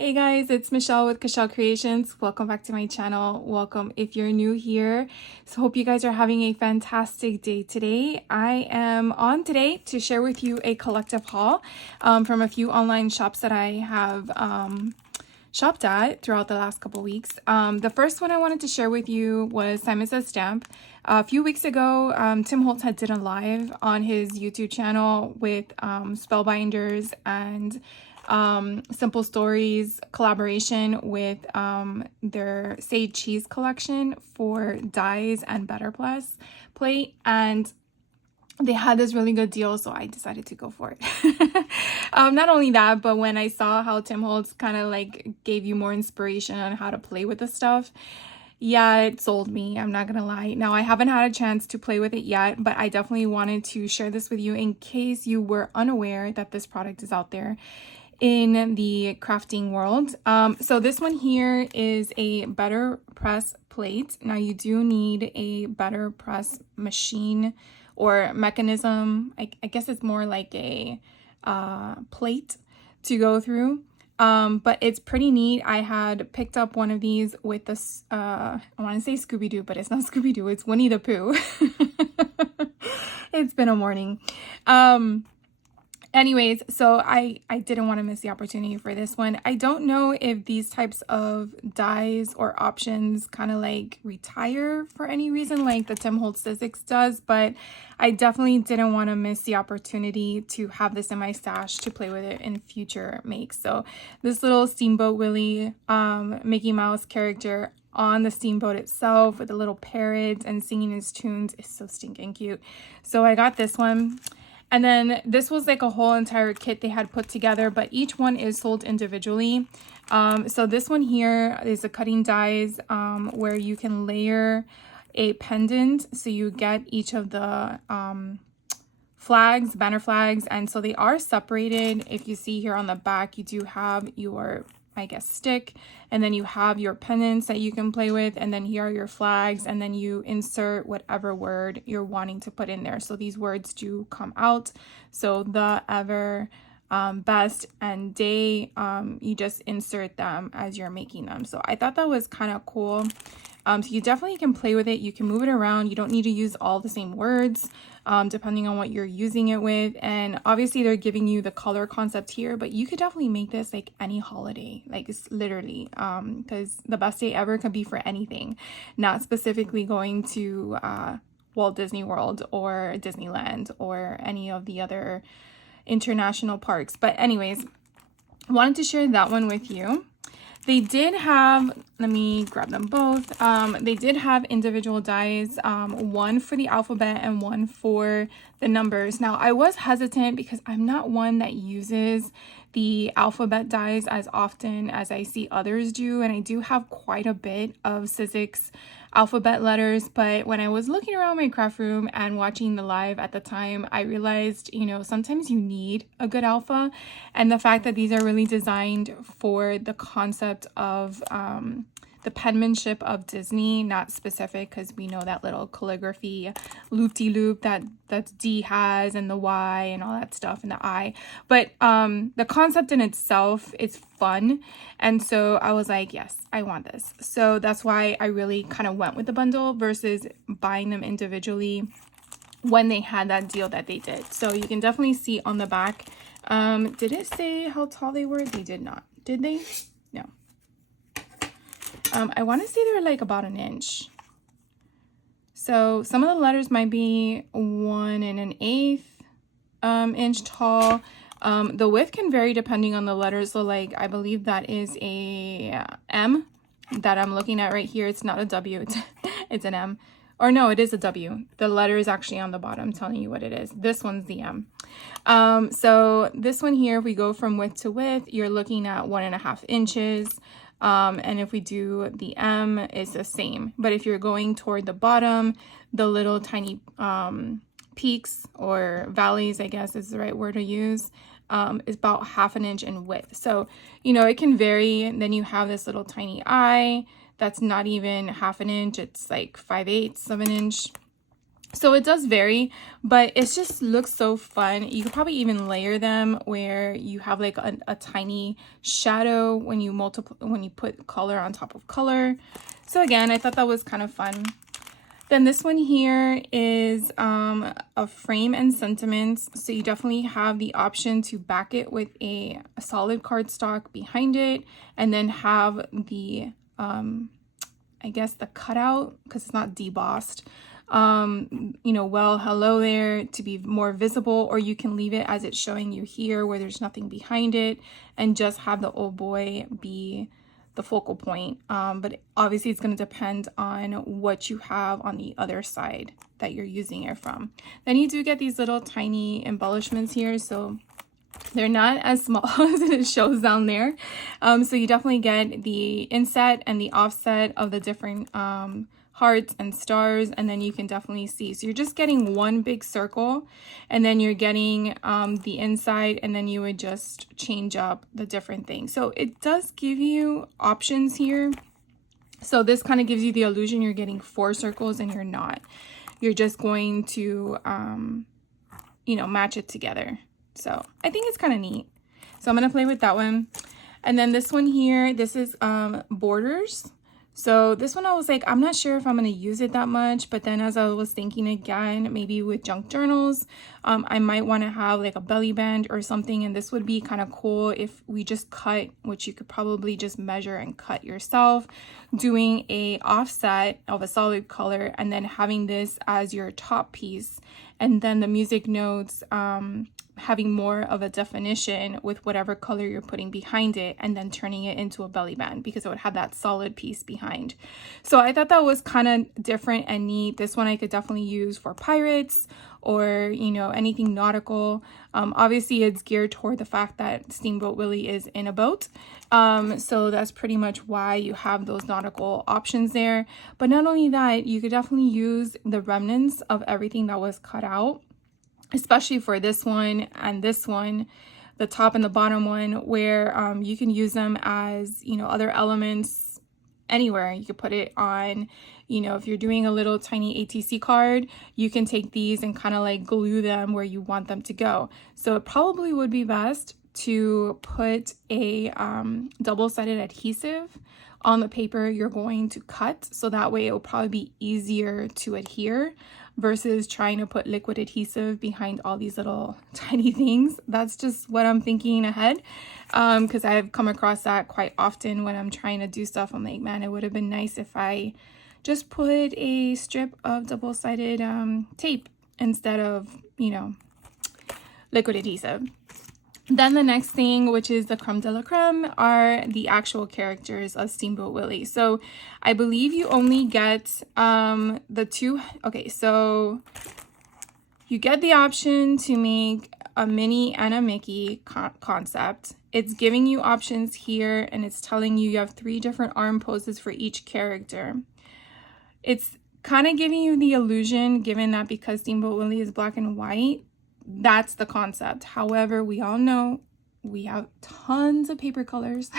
Hey guys, it's Michelle with Michelle Creations. Welcome back to my channel. Welcome if you're new here. So hope you guys are having a fantastic day today. I am on today to share with you a collective haul from a few online shops that I have shopped at throughout the last couple weeks. The first one I wanted to share with you was Simon Says Stamp. A few weeks ago, Tim Holtz had did a live on his YouTube channel with Spellbinders and Simple Stories collaboration with their Sage Cheese collection for dies and Better Plus plate, and they had this really good deal, so I decided to go for it. Not only that, but when I saw how Tim Holtz kind of like gave you more inspiration on how to play with the stuff, yeah, it sold me. I'm not gonna lie. Now, I haven't had a chance to play with it yet, but I definitely wanted to share this with you in case you were unaware that this product is out there in the crafting world. So this one here is a Better Press plate. Now you do need a Better Press machine or mechanism. I guess it's more like a plate to go through. But it's pretty neat. I had picked up one of these with this, I want to say Scooby-Doo, but it's not Scooby-Doo, it's Winnie the Pooh. It's been a morning. Anyways, so I didn't want to miss the opportunity for this one. I don't know if these types of dies or options kind of like retire for any reason like the Tim Holtz Physics does, but I definitely didn't want to miss the opportunity to have this in my stash to play with it in future makes. So this little Steamboat Willie Mickey Mouse character on the steamboat itself with a little parrot and singing his tunes is so stinking cute. So I got this one. And then this was like a whole entire kit they had put together, but each one is sold individually. So this one here is a cutting dies where you can layer a pendant. So you get each of the flags, banner flags, and so they are separated. If you see here on the back, you do have your, I guess, stick, and then you have your pendants that you can play with, and then here are your flags, and then you insert whatever word you're wanting to put in there. So these words do come out. So the, ever, best, and day, you just insert them as you're making them. So I thought that was kind of cool. So you definitely can play with it. You can move it around. You don't need to use all the same words depending on what you're using it with. And obviously they're giving you the color concept here, but you could definitely make this like any holiday, like it's literally because the best day ever could be for anything, not specifically going to Walt Disney World or Disneyland or any of the other international parks. But anyways, wanted to share that one with you. They did have, let me grab them both. They did have individual dies, one for the alphabet and one for the numbers. Now, I was hesitant because I'm not one that uses the alphabet dies as often as I see others do. And I do have quite a bit of Sizzix alphabet letters. But when I was looking around my craft room and watching the live at the time, I realized, you know, sometimes you need a good alpha. And the fact that these are really designed for the concept of the penmanship of Disney, not specific, because we know that little calligraphy loop-de-loop that D has, and the Y and all that stuff, and the I. But the concept in itself is fun, and so I was like, yes, I want this. So that's why I really kind of went with the bundle versus buying them individually when they had that deal that they did. So you can definitely see on the back. Did it say how tall they were? They did not. Did they? No. I want to say they're like about an inch. So some of the letters might be 1 1/8 inch tall. The width can vary depending on the letters. So like I believe that is a M that I'm looking at right here. It's not a W, it's an M. Or no, it is a W. The letter is actually on the bottom telling you what it is. This one's the M. So this one here, if we go from width to width, you're looking at 1.5 inches. And if we do the M, it's the same. But if you're going toward the bottom, the little tiny peaks or valleys, I guess is the right word to use, is about 1/2 inch in width. So, you know, it can vary. And then you have this little tiny I that's not even 1/2 inch. It's like 5/8 of an inch. So it does vary, but it just looks so fun. You could probably even layer them where you have like a tiny shadow when you put color on top of color. So again, I thought that was kind of fun. Then this one here is a frame and sentiments. So you definitely have the option to back it with a solid cardstock behind it, and then have the, I guess the cutout, because it's not debossed, you know, well, hello there, to be more visible, or you can leave it as it's showing you here where there's nothing behind it and just have the oh boy be the focal point. But obviously it's going to depend on what you have on the other side that you're using it from. Then you do get these little tiny embellishments here, so they're not as small as it shows down there. So you definitely get the inset and the offset of the different hearts and stars, and then you can definitely see. So you're just getting one big circle, and then you're getting the inside, and then you would just change up the different things. So it does give you options here. So this kind of gives you the illusion you're getting 4 circles, and you're not. You're just going to, you know, match it together. So I think it's kind of neat. So I'm going to play with that one. And then this one here, this is borders. So this one I was like, I'm not sure if I'm going to use it that much, but then as I was thinking again, maybe with junk journals, I might want to have like a belly band or something, and this would be kind of cool if we just cut, which you could probably just measure and cut yourself, doing a offset of a solid color, and then having this as your top piece, and then the music notes having more of a definition with whatever color you're putting behind it, and then turning it into a belly band because it would have that solid piece behind. So I thought that was kind of different and neat. This one I could definitely use for pirates or, you know, anything nautical. Obviously it's geared toward the fact that Steamboat Willie is in a boat. So that's pretty much why you have those nautical options there. But not only that, you could definitely use the remnants of everything that was cut out, especially for this one and this one, the top and the bottom one, where you can use them as, you know, other elements anywhere. You could put it on, you know, if you're doing a little tiny ATC card, you can take these and kind of like glue them where you want them to go. So it probably would be best to put a double-sided adhesive on the paper you're going to cut, so that way it will probably be easier to adhere versus trying to put liquid adhesive behind all these little tiny things. That's just what I'm thinking ahead, because I've come across that quite often when I'm trying to do stuff. I'm like, man, it would have been nice if I just put a strip of double-sided tape instead of, you know, liquid adhesive. Then the next thing, which is the creme de la creme, are the actual characters of Steamboat Willie. So I believe you only get the two. Okay, so you get the option to make a Minnie and a Mickey concept. It's giving you options here, and it's telling you have 3 different arm poses for each character. It's kind of giving you the illusion, given that because Steamboat Willie is black and white, that's the concept. However, we all know we have tons of paper colors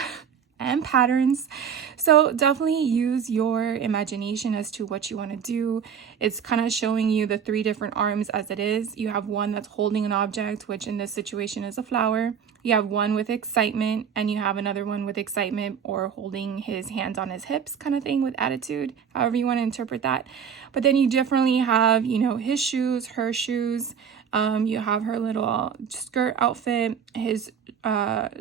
and patterns, so definitely use your imagination as to what you want to do. It's kind of showing you the 3 different arms as it is. You have one that's holding an object, which in this situation is a flower. You have one with excitement, and you have another one with excitement or holding his hands on his hips kind of thing with attitude, however you want to interpret that. But then you definitely have, you know, his shoes, her shoes. You have her little skirt outfit, his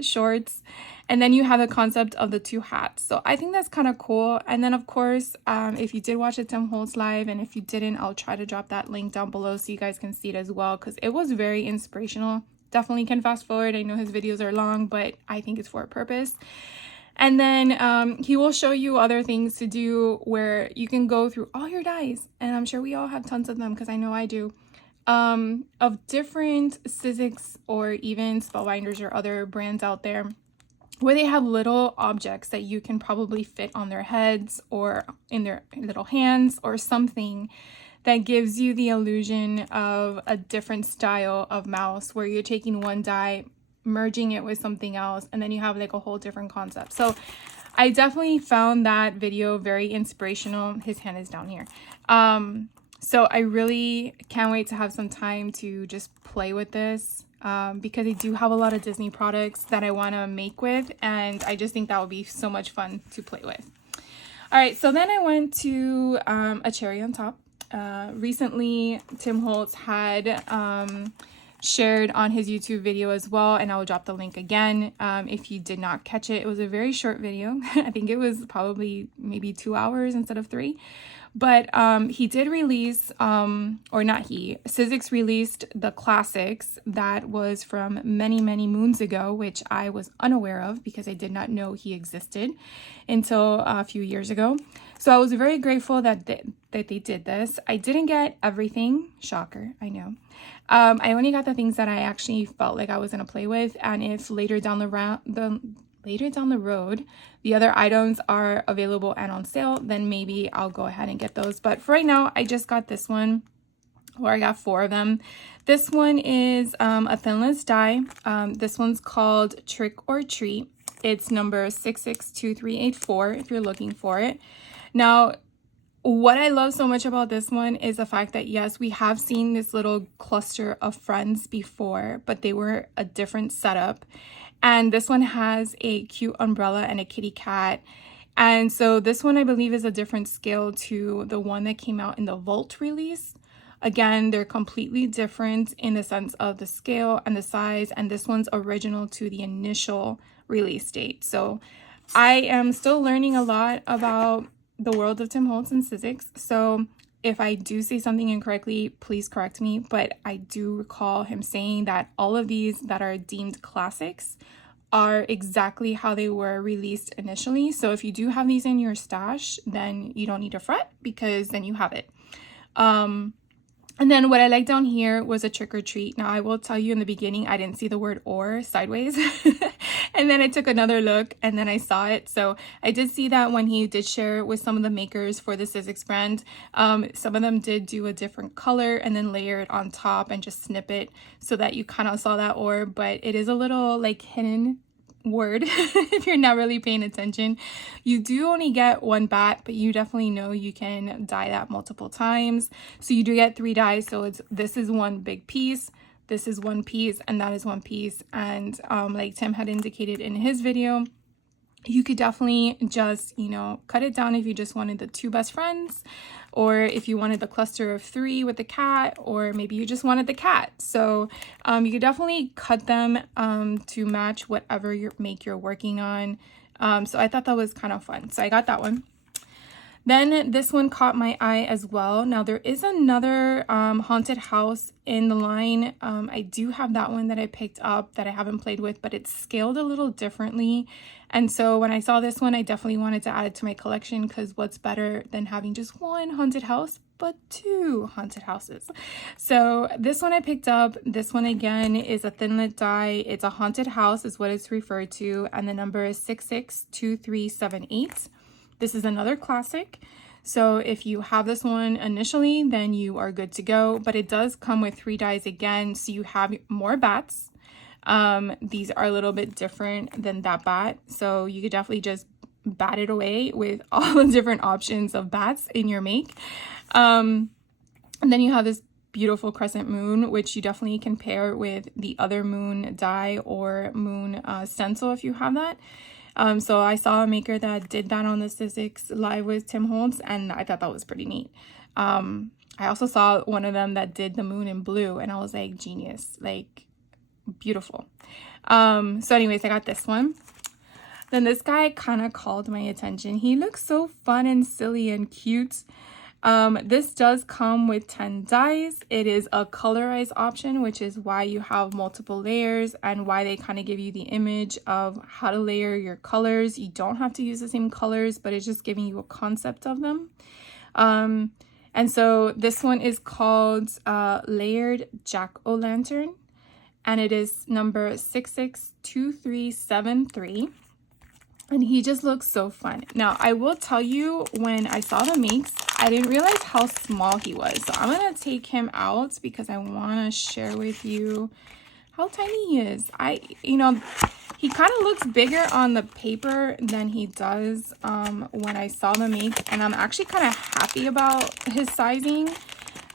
shorts, and then you have the concept of the 2 hats. So I think that's kind of cool. And then of course, if you did watch the Tim Holtz live, and if you didn't, I'll try to drop that link down below so you guys can see it as well, because it was very inspirational. Definitely can fast forward. I know his videos are long, but I think it's for a purpose. And then he will show you other things to do where you can go through all your dies, and I'm sure we all have tons of them because I know I do. Of different Sizzix or even Spellbinders or other brands out there, where they have little objects that you can probably fit on their heads or in their little hands or something that gives you the illusion of a different style of mouse, where you're taking one die, merging it with something else, and then you have like a whole different concept. So I definitely found that video very inspirational. His hand is down here. So I really can't wait to have some time to just play with this, because I do have a lot of Disney products that I want to make with, and I just think that would be so much fun to play with. All right, so then I went to a cherry on top. Recently, Tim Holtz had shared on his YouTube video as well, and I will drop the link again if you did not catch it. It was a very short video. I think it was probably maybe 2 hours instead of 3. But he did release, or not he, Sizzix released the classics that was from many, many moons ago, which I was unaware of because I did not know he existed until a few years ago. So I was very grateful that they did this. I didn't get everything. Shocker, I know. I only got the things that I actually felt like I was going to play with. And if later down the road, the other items are available and on sale, then maybe I'll go ahead and get those. But for right now, I just got this one, or I got 4 of them. This one is a thinless die. This one's called Trick or Treat. It's number 662384 if you're looking for it. Now, what I love so much about this one is the fact that, yes, we have seen this little cluster of friends before, but they were a different setup. And this one has a cute umbrella and a kitty cat. And so this one, I believe, is a different scale to the one that came out in the Vault release. Again, they're completely different in the sense of the scale and the size. And this one's original to the initial release date. So I am still learning a lot about the world of Tim Holtz and Sizzix. So if I do say something incorrectly, please correct me. But I do recall him saying that all of these that are deemed classics are exactly how they were released initially. So if you do have these in your stash, then you don't need to fret because then you have it. And then what I like down here was a trick or treat. Now, I will tell you in the beginning, I didn't see the word or sideways. And then I took another look and then I saw it. So I did see that when he did share with some of the makers for the Sizzix brand. Some of them did do a different color and then layer it on top and just snip it so that you kind of saw that or, but it is a little like hidden word if you're not really paying attention. You do only get 1 bat, but you definitely know you can die that multiple times. So you do get 3 dies. So this is 1 big piece, this is 1 piece, and that is 1 piece. And like Tim had indicated in his video, you could definitely just, you know, cut it down if you just wanted the 2 best friends, or if you wanted the cluster of 3 with the cat, or maybe you just wanted the cat. So you could definitely cut them to match whatever make you're working on. So I thought that was kind of fun. So I got that one. Then this one caught my eye as well. Now there is another haunted house in the line. I do have that one that I picked up that I haven't played with, but it's scaled a little differently. And so when I saw this one, I definitely wanted to add it to my collection because what's better than having just 1 haunted house, but 2 haunted houses. So this one I picked up. This one again is a thinlit die. It's a haunted house is what it's referred to. And the number is 662378. This is another classic. So if you have this one initially, then you are good to go. But it does come with 3 dies again. So you have more bats. These are a little bit different than that bat. So you could definitely just bat it away with all the different options of bats in your make. And then you have this beautiful crescent moon, which you definitely can pair with the other moon die or moon stencil if you have that. So I saw a maker that did that on the Sizzix live with Tim Holtz, and I thought that was pretty neat. I also saw one of them that did the moon in blue, and I was like, genius, like beautiful. So anyways, I got this one. Then this guy kind of called my attention. He looks so fun and silly and cute. This does come with 10 dies. It is a colorized option, which is why you have multiple layers and why they kind of give you the image of how to layer your colors. You don't have to use the same colors, but it's just giving you a concept of them. And so this one is called Layered Jack-o'-lantern, and it is number 662373. And he just looks so fun. Now, I will tell you, when I saw the makes, I didn't realize how small he was. So I'm going to take him out because I want to share with you how tiny he is. He kind of looks bigger on the paper than he does when I saw the make. And I'm actually kind of happy about his sizing.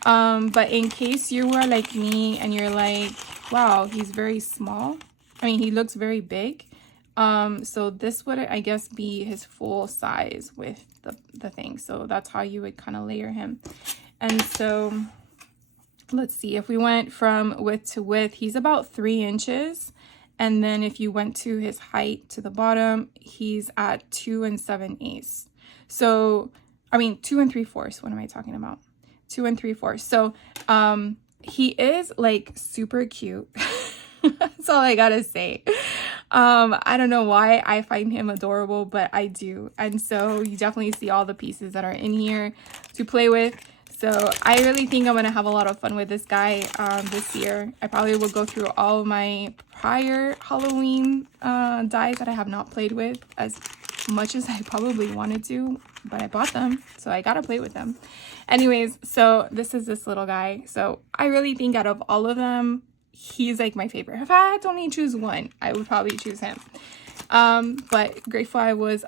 But in case you were like me and you're like, wow, he's very small. I mean, he looks very big. So this would, I guess, be his full size with the thing. So that's how you would kind of layer him. And so let's see, if we went from width to width, he's about 3 inches. And then if you went to his height to the bottom, he's at 2 7/8. So, I mean, 2 3/4. What am I talking about? 2 3/4. So, he is like super cute. That's all I gotta say. I don't know why I find him adorable, but I do. And so you definitely see all the pieces that are in here to play with. So I really think I'm going to have a lot of fun with this guy this year. I probably will go through all of my prior Halloween dies that I have not played with as much as I probably wanted to, but I bought them, so I got to play with them. Anyways, so this is this little guy. So I really think out of all of them, he's like my favorite. If I had to only choose one, I would probably choose him. But grateful I was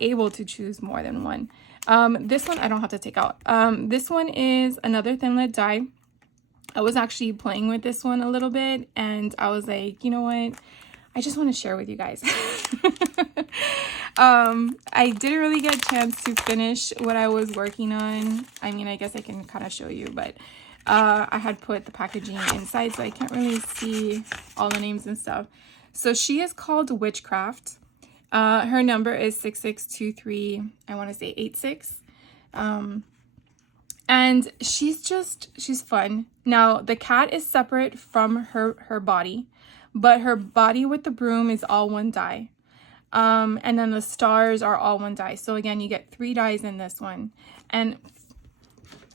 able to choose more than one. This one I don't have to take out. This one is another thin lead die. I was actually playing with this one a little bit, and I was like, you know what? I just want to share with you guys. I didn't really get a chance to finish what I was working on. I mean, I guess I can kind of show you, but I had put the packaging inside, so I can't really see all the names and stuff. So she is called Witchcraft. Her number is 6623, I want to say 86. And she's fun. Now, the cat is separate from her body, but her body with the broom is all one die. And then the stars are all one die. So again, you get 3 dies in this one. And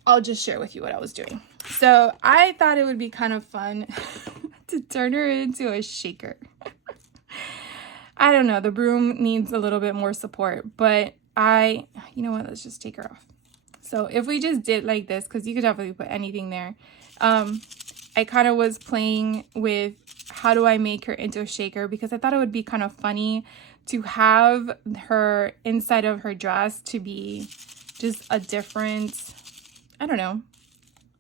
I'll just share with you what I was doing. So I thought it would be kind of fun to turn her into a shaker. I don't know, the broom needs a little bit more support, but you know what, let's just take her off. So if we just did like this, because you could definitely put anything there. I kind of was playing with how do I make her into a shaker, because I thought it would be kind of funny to have her inside of her dress to be just a different, I don't know,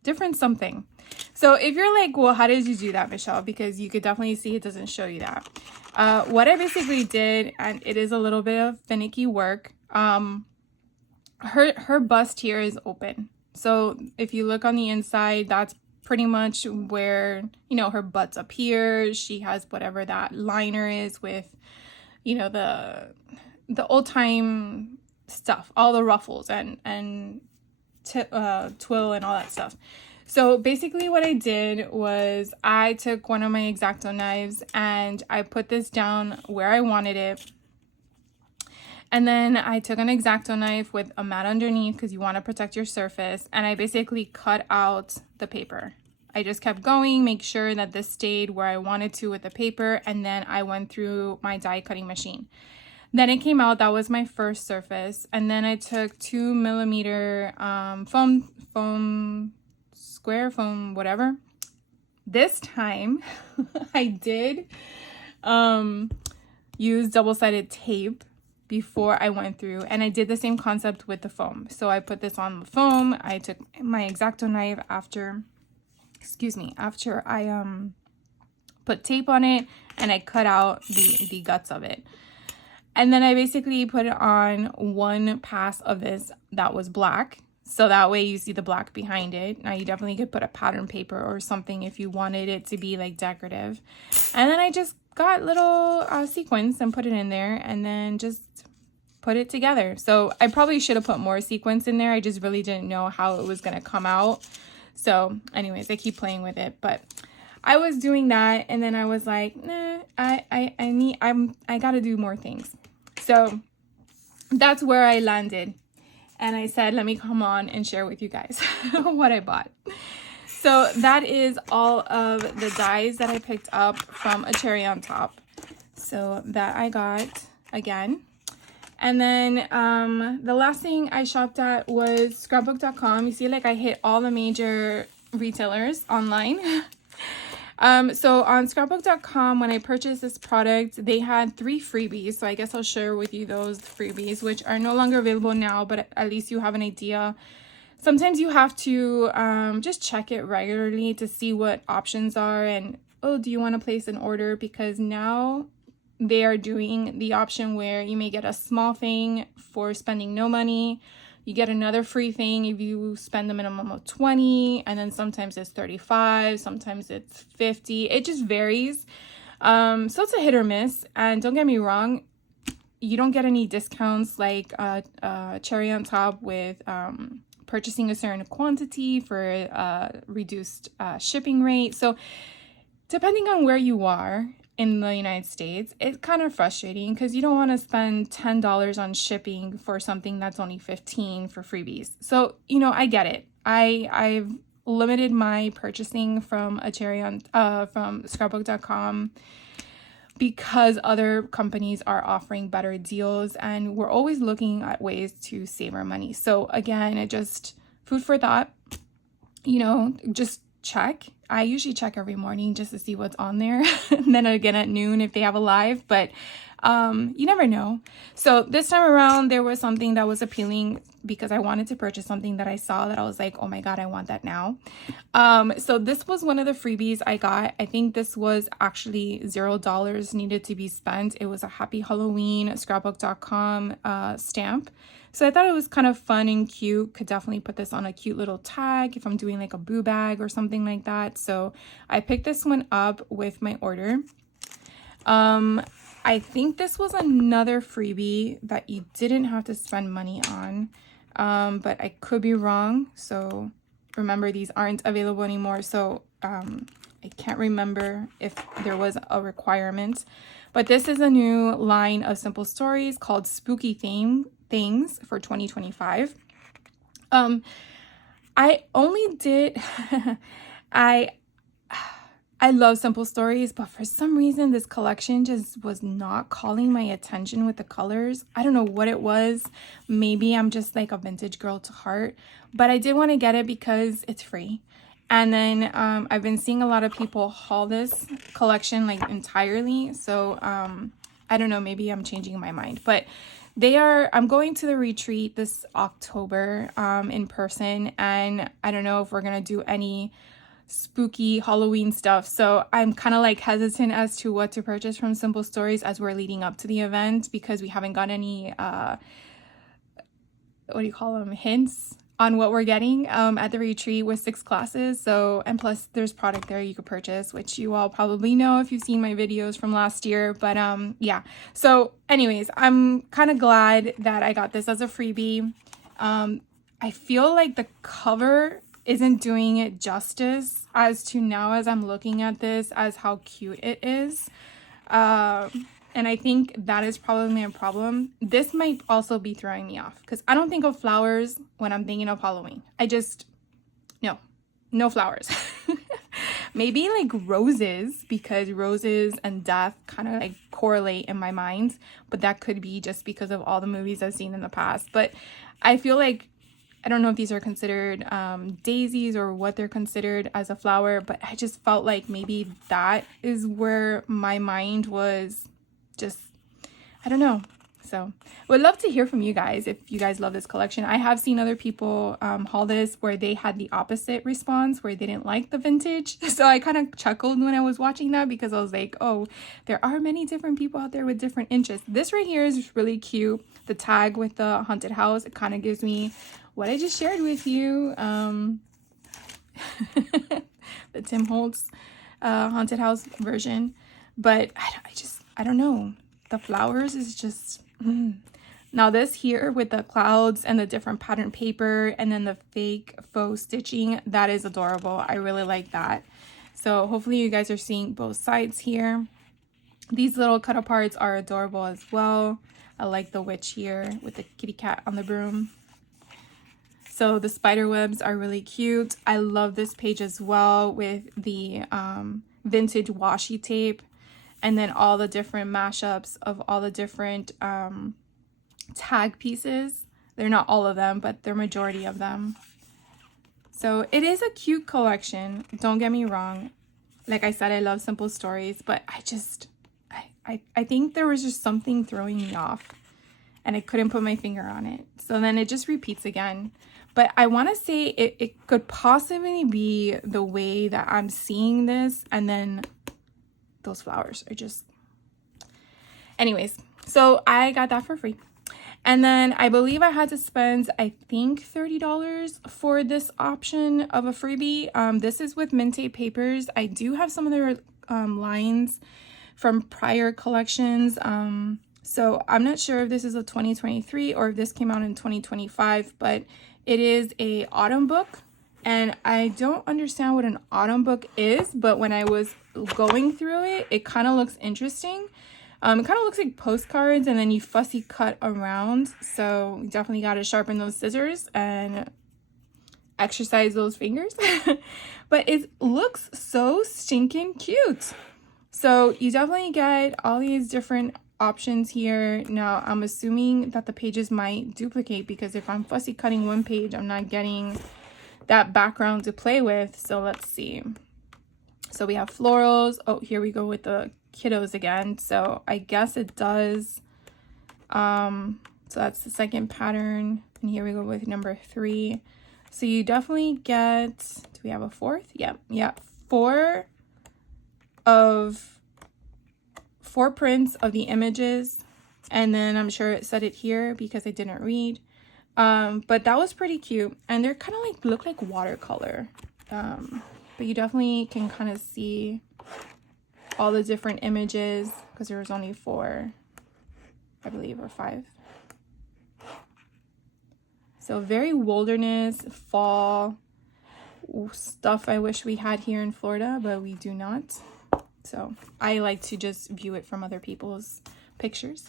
different something. So if you're like, well, how did you do that, Michelle? Because you could definitely see it doesn't show you that. What I basically did, and it is a little bit of finicky work, her bust here is open. So if you look on the inside, that's pretty much where, you know, her butt's up here. She has whatever that liner is with, you know, the old time stuff, all the ruffles and twill and all that stuff. So basically what I did was I took one of my X-Acto knives and I put this down where I wanted it. And then I took an X-Acto knife with a mat underneath because you want to protect your surface. And I basically cut out the paper. I just kept going, make sure that this stayed where I wanted to with the paper. And then I went through my die cutting machine. Then it came out, that was my first surface. And then I took 2mm square foam, whatever. This time I did use double-sided tape before I went through, and I did the same concept with the foam. So I put this on the foam. I took my X-Acto knife after I put tape on it, and I cut out the guts of it. And then I basically put it on one pass of this that was black. So that way you see the black behind it. Now you definitely could put a pattern paper or something if you wanted it to be like decorative. And then I just got little sequins and put it in there and then just put it together. So I probably should have put more sequins in there. I just really didn't know how it was going to come out. So anyways, I keep playing with it, but I was doing that. And then I was like, nah, I got to do more things. So that's where I landed. And I said, let me come on and share with you guys what I bought. So that is all of the dies that I picked up from A Cherry on Top. So that I got again. And then the last thing I shopped at was scrapbook.com. You see, like, I hit all the major retailers online. So on scrapbook.com, when I purchased this product, they had 3 freebies. So I guess I'll share with you those freebies, which are no longer available now, but at least you have an idea. sometimes you have to just check it regularly to see what options are, and oh, do you want to place an order? Because now they are doing the option where you may get a small thing for spending no money. You get another free thing if you spend the minimum of 20, and then sometimes it's 35, sometimes it's 50. It just varies. So it's a hit or miss. And don't get me wrong, you don't get any discounts like cherry on top with purchasing a certain quantity for a reduced shipping rate. So depending on where you are in the United States, it's kind of frustrating because you don't want to spend $10 on shipping for something that's only $15 for freebies. So, you know, I get it. I've limited my purchasing from from scrapbook.com because other companies are offering better deals, and we're always looking at ways to save our money. So again, it just food for thought, you know, just check. I usually check every morning just to see what's on there. And then again at noon if they have a live, but you never know. So this time around, there was something that was appealing because I wanted to purchase something that I saw that I was like, oh my God, I want that now. So this was one of the freebies I got. I think this was actually $0 needed to be spent. It was a Happy Halloween scrapbook.com stamp. So I thought it was kind of fun and cute. Could definitely put this on a cute little tag if I'm doing like a boo bag or something like that. So I picked this one up with my order. I think this was another freebie that you didn't have to spend money on, but I could be wrong. So remember, these aren't available anymore. So I can't remember if there was a requirement, but this is a new line of simple stories called Spooky Things for 2025. I only did, I love simple stories, but for some reason this collection just was not calling my attention with the colors. I don't know what it was. Maybe I'm just like a vintage girl to heart, but I did want to get it because it's free. And then I've been seeing a lot of people haul this collection like entirely. So I don't know, maybe I'm changing my mind, but I'm going to the retreat this October in person, and I don't know if we're gonna do any spooky Halloween stuff. So I'm kind of like hesitant as to what to purchase from Simple Stories as we're leading up to the event, because we haven't got any what do you call them, hints on what we're getting at the retreat with 6 classes. So, and plus there's product there you could purchase, which you all probably know if you've seen my videos from last year. But yeah, so anyways, I'm kind of glad that I got this as a freebie. I feel like the cover isn't doing it justice as to now as I'm looking at this as how cute it is. And I think that is probably my problem. This might also be throwing me off because I don't think of flowers when I'm thinking of Halloween. No flowers. Maybe like roses, because roses and death kind of like correlate in my mind, but that could be just because of all the movies I've seen in the past. But I feel like, I don't know if these are considered daisies or what they're considered as a flower, but I just felt like maybe that is where my mind was just, I don't know. So would love to hear from you guys if you guys love this collection. I have seen other people haul this where they had the opposite response, where they didn't like the vintage. So I kind of chuckled when I was watching that, because I was like, oh, there are many different people out there with different interests. This right here is really cute. The tag with the haunted house, it kind of gives me what I just shared with you. The Tim Holtz haunted house version. But I don't know. The flowers is just... Now this here with the clouds and the different pattern paper and then the fake faux stitching, that is adorable. I really like that. So hopefully you guys are seeing both sides here. These little cut aparts are adorable as well. I like the witch here with the kitty cat on the broom. So the spider webs are really cute. I love this page as well with the vintage washi tape. And then all the different mashups of all the different tag pieces. They're not all of them, but they're majority of them. So it is a cute collection. Don't get me wrong. Like I said, I love Simple Stories, but I think there was just something throwing me off and I couldn't put my finger on it. So then it just repeats again. but I want to say it could possibly be the way that I'm seeing this, and then those flowers are just, anyways. So I got that for free. And then I believe I had to spend, I think, $30 for this option of a freebie. This is with Minte Papers. I do have some of their lines from prior collections. So I'm not sure if this is a 2023 or if this came out in 2025, but it is a autumn book. And I don't understand what an autumn book is, but when I was going through it, it kind of looks interesting. It kind of looks like postcards, and then you fussy cut around. So you definitely got to sharpen those scissors and exercise those fingers. But it looks so stinking cute. So you definitely get all these different options here. Now, I'm assuming that the pages might duplicate, because if I'm fussy cutting one page, I'm not getting that background to play with. So let's see. So we have florals. Oh, here we go with the kiddos again. So I guess it does. So that's the second pattern, and here we go with number 3. So you definitely get, do we have a fourth? Yeah, 4 prints of the images, and then I'm sure it said it here because I didn't read. But that was pretty cute, and they're kind of like, look like watercolor. But you definitely can kind of see all the different images, because there was only 4, I believe, or 5. So very wilderness, fall stuff I wish we had here in Florida, but we do not. So I like to just view it from other people's pictures.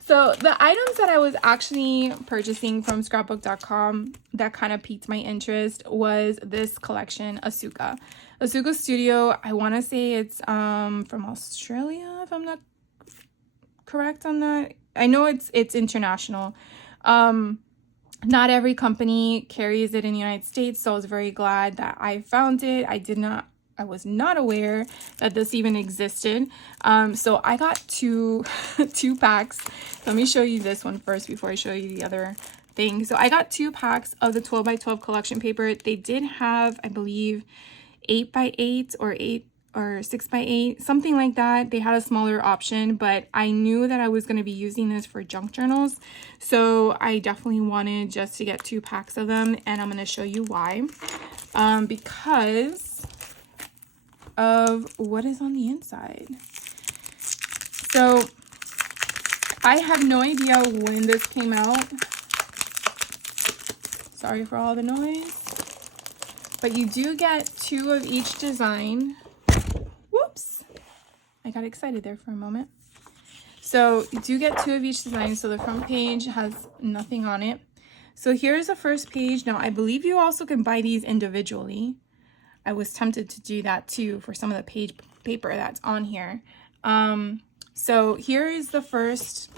So the items that I was actually purchasing from scrapbook.com that kind of piqued my interest was this collection, Asuka Studio. I want to say it's from Australia, if I'm not correct on that. I know it's international. Not every company carries it in the United States, so I was very glad that I found it. I was not aware that this even existed. So I got two packs. Let me show you this one first before I show you the other thing. So I got 2 packs of the 12 by 12 collection paper. They did have, I believe, 8 by 8 or 6 by 8, something like that. They had a smaller option, but I knew that I was going to be using this for junk journals. So I definitely wanted just to get 2 packs of them, and I'm going to show you why. Because of what is on the inside. So I have no idea when this came out. Sorry for all the noise. But you do get 2 of each design. Whoops. I got excited there for a moment. So you do get 2 of each design. So the front page has nothing on it. So here's the first page. Now, I believe you also can buy these individually. I was tempted to do that too for some of the page paper that's on here. So here is the first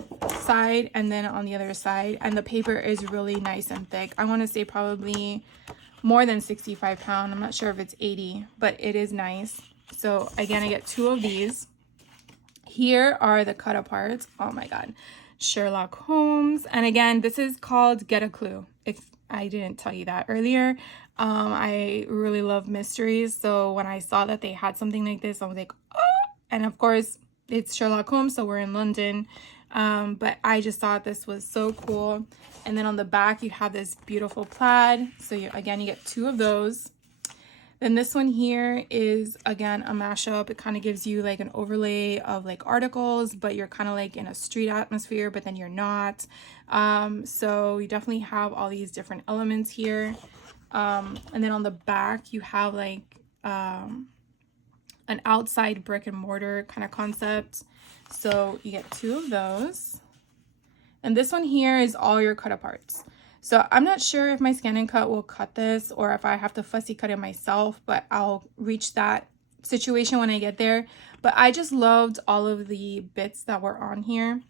side, and then on the other side, and the paper is really nice and thick. I want to say probably more than 65 pounds. I'm not sure if it's 80, but it is nice. So again, I get 2 of these. Here are the cut aparts. Oh my God. Sherlock Holmes. And again, this is called Get a Clue. If I didn't tell you that earlier. I really love mysteries, so when I saw that they had something like this, I was like, oh! And of course it's Sherlock Holmes, so we're in London, but I just thought this was so cool. And then on the back you have this beautiful plaid, so you get 2 of those. Then this one here is again a mashup. It kind of gives you like an overlay of like articles, but you're kind of like in a street atmosphere, but then you're not. So you definitely have all these different elements here. And then on the back you have like an outside brick and mortar kind of concept. So you get 2 of those. And this one here is all your cut aparts. So I'm not sure if my Scan and Cut will cut this or if I have to fussy cut it myself, but I'll reach that situation when I get there. But I just loved all of the bits that were on here.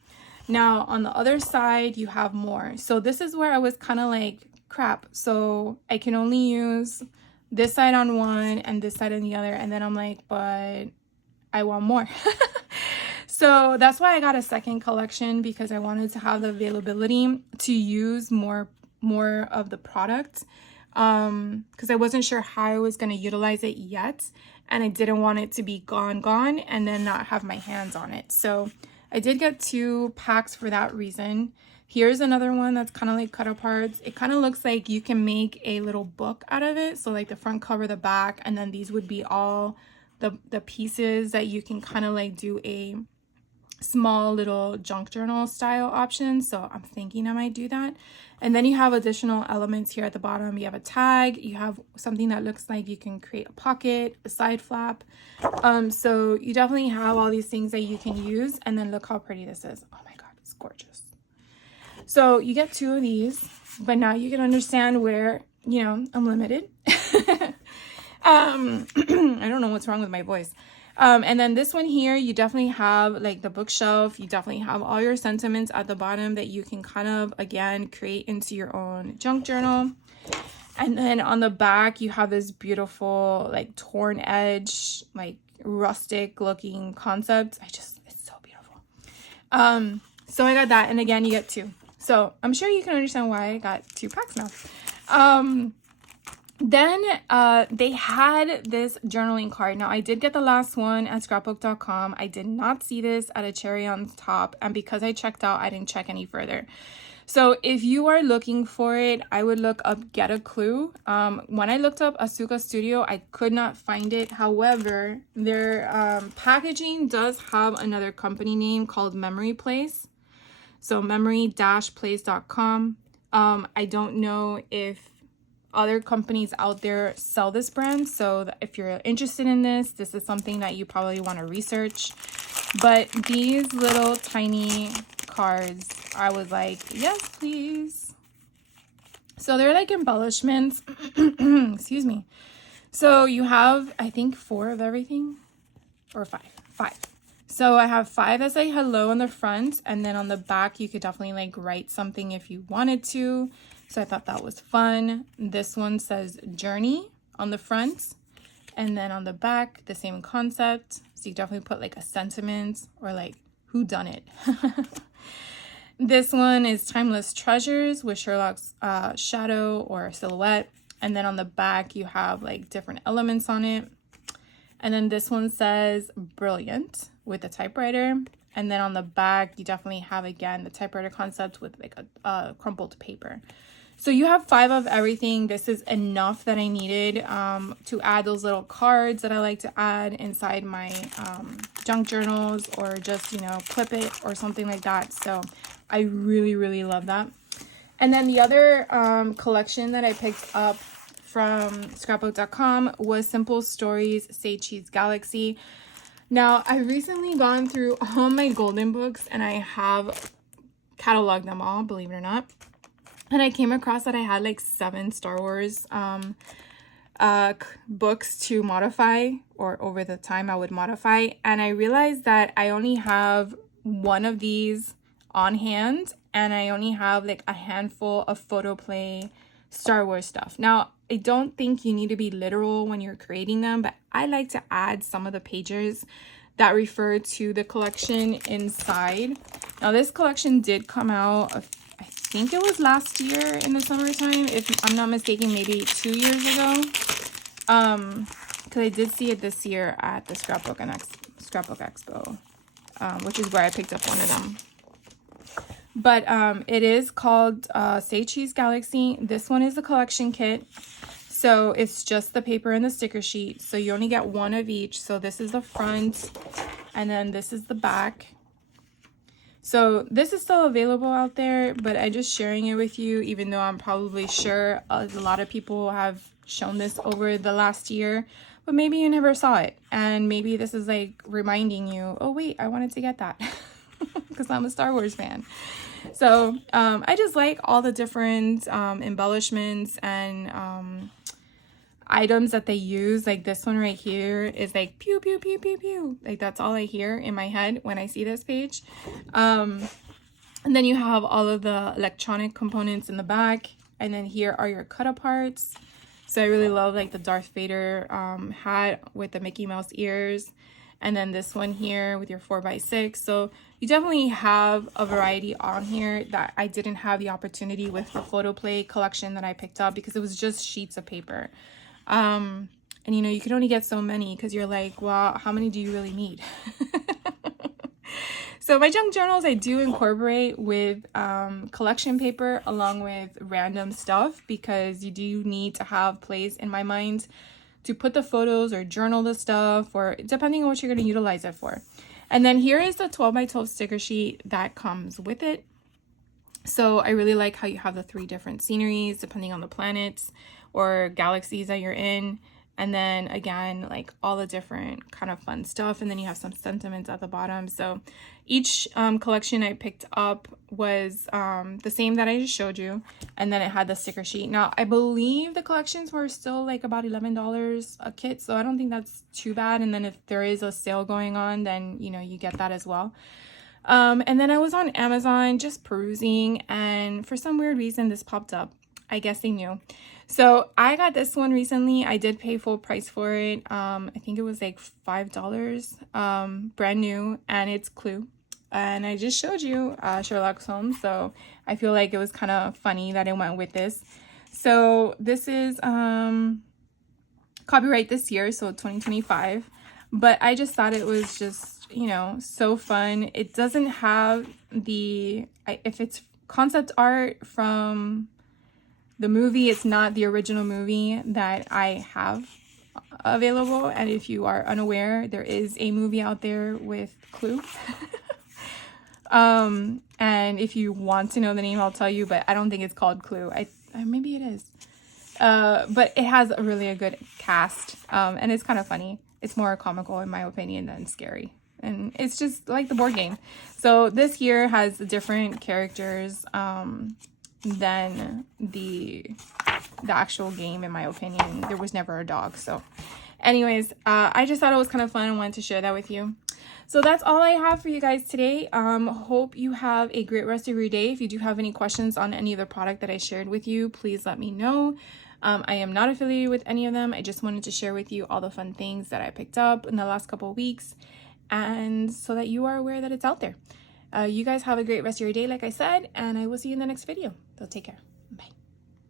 Now on the other side you have more. So this is where I was kind of like, crap, so I can only use this side on one and this side on the other, and then I'm like, but I want more. So that's why I got a second collection, because I wanted to have the availability to use more more of the product because I wasn't sure how I was going to utilize it yet, and I didn't want it to be gone and then not have my hands on it. So I did get 2 packs for that reason. Here's another one that's kind of like cut aparts. It kind of looks like you can make a little book out of it. So like the front cover, the back, and then these would be all the pieces that you can kind of like do a small little junk journal style option. So I'm thinking I might do that. And then you have additional elements here at the bottom. You have a tag, you have something that looks like you can create a pocket, a side flap. So you definitely have all these things that you can use. And then look how pretty this is. Oh my God, it's gorgeous. So you get 2 of these, but now you can understand where, you know, I'm limited. I don't know what's wrong with my voice. And then this one here, you definitely have like the bookshelf. You definitely have all your sentiments at the bottom that you can kind of, again, create into your own junk journal. And then on the back, you have this beautiful like torn edge, like rustic looking concept. It's so beautiful. So I got that. And again, you get 2. So I'm sure you can understand why I got 2 packs now. Then they had this journaling card. Now I did get the last one at scrapbook.com. I did not see this at a cherry on top, and because I checked out, I didn't check any further. So if you are looking for it, I would look up Get a Clue. When I looked up Asuka Studio, I could not find it. However, their packaging does have another company name called Memory Place. So memory-place.com. I don't know if other companies out there sell this brand, so if you're interested in this is something that you probably want to research. But these little tiny cards, I was like, yes please. So they're like embellishments. Excuse me. So you have, I think, 4 of everything, or 5. So I have 5 that say hello on the front, and then on the back you could definitely like write something if you wanted to. So I thought that was fun. This one says Journey on the front, and then on the back, the same concept. So you definitely put like a sentiment or like who done it. This one is Timeless Treasures with Sherlock's shadow or silhouette. And then on the back, you have like different elements on it. And then this one says Brilliant with a typewriter. And then on the back, you definitely have, again, the typewriter concept with like a crumpled paper. So you have 5 of everything. This is enough that I needed to add those little cards that I like to add inside my junk journals, or just, you know, clip it or something like that. So I really, really love that. And then the other collection that I picked up from scrapbook.com was Simple Stories Say Cheese Galaxy. Now, I've recently gone through all my golden books and I have cataloged them all, believe it or not. And I came across that I had like 7 Star Wars books to modify, or over the time I would modify. And I realized that I only have 1 of these on hand, and I only have like a handful of photoplay Star Wars stuff. Now, I don't think you need to be literal when you're creating them, but I like to add some of the pages that refer to the collection inside. Now, this collection did come out, I think it was last year in the summertime, if I'm not mistaken, maybe 2 years ago. Because I did see it this year at the Scrapbook Expo, which is where I picked up 1 of them. But it is called Say Cheese Galaxy. This one is a collection kit. So it's just the paper and the sticker sheet. So you only get 1 of each. So this is the front, and then this is the back. So this is still available out there, but I'm just sharing it with you, even though I'm probably sure a lot of people have shown this over the last year, but maybe you never saw it. And maybe this is like reminding you, oh wait, I wanted to get that because I'm a Star Wars fan. So I just like all the different embellishments and items that they use. Like this one right here is like pew pew pew pew pew, like that's all I hear in my head when I see this page. And then you have all of the electronic components in the back, and then here are your cut aparts. So I really love like the Darth Vader hat with the Mickey Mouse ears, and then this one here with your 4x6. So you definitely have a variety on here that I didn't have the opportunity with the photo play collection that I picked up, because it was just sheets of paper. And you know, you could only get so many because you're like, well, how many do you really need? So my junk journals, I do incorporate with collection paper along with random stuff, because you do need to have place in my mind to put the photos or journal the stuff, or depending on what you're going to utilize it for. And then here is the 12 by 12 sticker sheet that comes with it. So I really like how you have the 3 different sceneries depending on the planets or galaxies that you're in. And then again, like all the different kind of fun stuff. And then you have some sentiments at the bottom. So each collection I picked up was the same that I just showed you. And then it had the sticker sheet. Now, I believe the collections were still like about $11 a kit. So I don't think that's too bad. And then if there is a sale going on, then, you know, you get that as well. And then I was on Amazon just perusing, and for some weird reason this popped up. I guess they knew. So I got this one recently. I did pay full price for it. I think it was like $5, brand new, and it's Clue. And I just showed you Sherlock Holmes, so I feel like it was kind of funny that I went with this. So this is copyright this year, so 2025. But I just thought it was just, you know, so fun. It doesn't have the, if it's concept art from the movie, it's not the original movie that I have available. And if you are unaware, there is a movie out there with Clue. And if you want to know the name, I'll tell you, but I don't think it's called Clue. Maybe it is. But it has a good cast, and it's kind of funny. It's more comical in my opinion than scary. And it's just like the board game. So this here has different characters than the actual game, in my opinion. There was never a dog. So anyways, I just thought it was kind of fun and wanted to share that with you. So that's all I have for you guys today. Hope you have a great rest of your day. If you do have any questions on any of the product that I shared with you, please let me know. I am not affiliated with any of them. I just wanted to share with you all the fun things that I picked up in the last couple of weeks, and so that you are aware that it's out there. You guys have a great rest of your day, like I said, and I will see you in the next video. So take care. Bye.